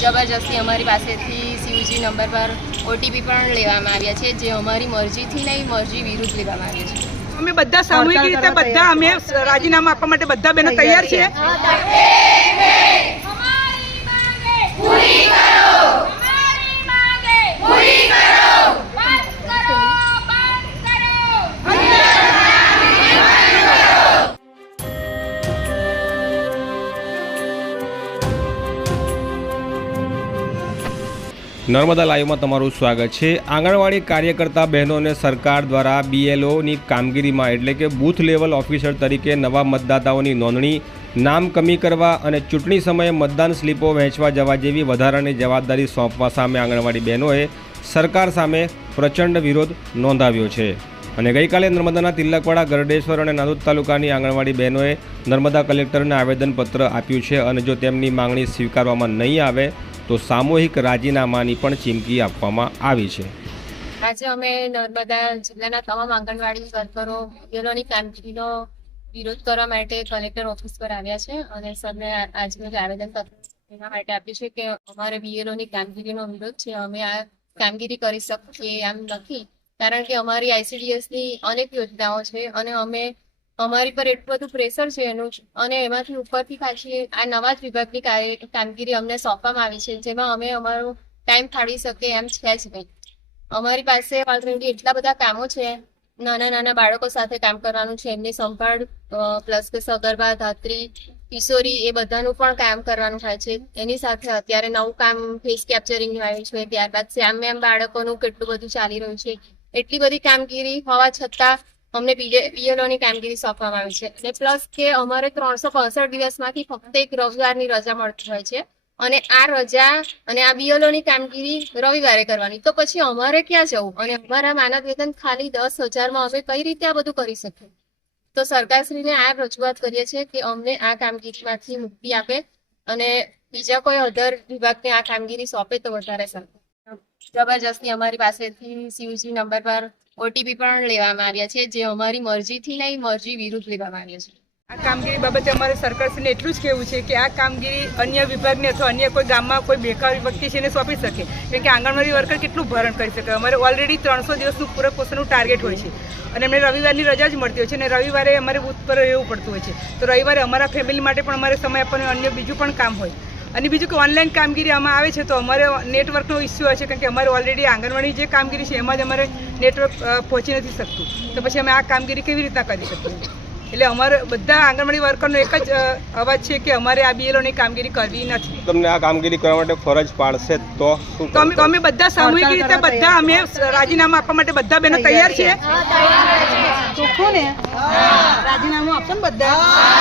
જબરજસ્તી અમારી પાસેથી સીયુજી નંબર પર ઓટીપી પણ લેવામાં આવ્યા છે જે અમારી મરજીથી નહીં મરજી વિરુદ્ધ લેવામાં આવ્યું છે. અમે બધા સામૂહિક રીતે બધા અમે રાજીનામા આપવા માટે બધા બહેનો તૈયાર છીએ. પૂરી કરો. પૂરી કરો. નર્મદા લાઈવમાં તમારું સ્વાગત છે. આંગણવાડી કાર્યકર્તા બહેનોને સરકાર દ્વારા બીએલઓની કામગીરીમાં એટલે કે બૂથ લેવલ ઓફિસર તરીકે નવા મતદાતાઓની નોંધણી, નામ કમી કરવા અને ચૂંટણી સમયે મતદાન સ્લીપો વહેંચવા જવા જેવી વધારાની જવાબદારી સોંપવા સામે આંગણવાડી બહેનોએ સરકાર સામે પ્રચંડ વિરોધ નોંધાવ્યો છે. અને ગઈકાલે નર્મદાના તિલકવાડા, ગરડેશ્વર અને નાદોદ તાલુકાની આંગણવાડી બહેનોએ નર્મદા કલેક્ટરને આવેદનપત્ર આપ્યું છે અને જો તેમની માંગણી સ્વીકારવામાં નહીં આવે, તો સામૂહિક રાજીનામાની પણ ચીમકી આપવામાં આવી છે. આજે અમે નર્મદા જિલ્લાના તમામ આંગણવાડી વર્કરો બીએલઓની કામગીરીનો વિરોધ કરવા માટે કલેક્ટર ઓફિસ પર આવ્યા છે અને સરને આજનું જે આવેદનપત્ર એના માટે આપ્યું છે કે અમારે બીએલઓની કામગીરીનો વિરોધ છે. અમે આ કામગીરી કરી શકીએ એમ નથી. કારણ કે અમારી આઈસીડીએસની અનેક યોજનાઓ છે અને અમે, અમારી પર એટલું બધું પ્રેશર છે એનું. અને એમાંથી ઉપરથી પાછી આ નવા જ વિભાગની કામગીરી અમને સોંપવામાં આવી છે, જેમાં અમે અમારો ટાઈમ ફાળવી શકીએ એમ છે જ નહીં. અમારી પાસે એટલા બધા કામો છે, નાના નાના બાળકો સાથે કામ કરવાનું છે, એમની સંભાળ પ્લસ કે સગર્ભા, ધાત્રી, કિશોરી એ બધાનું પણ કામ કરવાનું થાય છે. એની સાથે અત્યારે નવું કામ ફેસ કેપ્ચરિંગનું આવ્યું છે, ત્યારબાદ શ્યામ મેમ બાળકોનું કેટલું બધું ચાલી રહ્યું છે. એટલી બધી કામગીરી હોવા છતાં અમને બીએલઓની કામગીરી સોંપવામાં આવી છે. અને પ્લસ કે અમારે ત્રણસો પાસઠ દિવસમાંથી ફક્ત એક રવિવારની રજા મળતી હોય છે. અને આ રજા અને આ બીએલઓની કામગીરી રવિવારે કરવાની. તો પછી અમારે ક્યાં જવું? અને અમારા માનદ વેતન ખાલી દસ હજારમાં અમે કઈ રીતે આ બધું કરી શકીએ? તો સરકારશ્રીને આ રજૂઆત કરીએ છીએ કે અમને આ કામગીરીમાંથી મુક્તિ આપે અને બીજા કોઈ અધર વિભાગને આ કામગીરી સોંપે તો વધારે સારું. જબરજસ્તી અમારી પાસેથી સીયુજી નંબર પર ઓટીપી પણ લેવામાં આવ્યા છે, જે અમારી મરજીથી નહીં, મરજી વિરુદ્ધ લેવામાં આવ્યા છે. આ કામગીરી બાબતે અમારે સરકારશ્રીને એટલું જ કહેવું છે કે આ કામગીરી અન્ય વિભાગને અથવા અન્ય કોઈ ગામમાં કોઈ બેકાર વ્યક્તિ છે એને સોંપી શકે. કેમ કે આંગણવાડી વર્કર કેટલું ભરણ કરી શકે? અમારે ઓલરેડી ત્રણસો દિવસનું પૂરક પોષણનું ટાર્ગેટ હોય છે. અને એમને રવિવારની રજા જ મળતી હોય છે અને રવિવારે અમારે બૂથ રહેવું પડતું હોય છે. તો રવિવારે અમારા ફેમિલી માટે પણ અમારે સમય આપવાનો અન્ય બીજું પણ કામ હોય. અને બીજું કે ઓનલાઈન કામગીરી આમાં આવે છે તો અમારે નેટવર્કનો ઇસ્યુ હોય છે કારણ કે અમારે ઓલરેડી આંગણવાડી જે કામગીરી છે એમાં જ અમારે નેટવર્ક પહોંચી નથી શકતું. તો પછી અમે આ કામગીરી કેવી રીતના કરી શકીએ? એટલે અમારે બધા આંગણવાડી વર્કરનો એક જ અવાજ છે કે અમારે આ બીએલઓની કામગીરી કરવી નથી. તમને આ કામગીરી કરવા માટે ફરજ પાડશે તો શું અમે બધા સામૂહિક રીતે બધા અમે રાજીનામા આપવા માટે બધા બહેનો તૈયાર છીએ રાજીનામું આપશો ને બધા?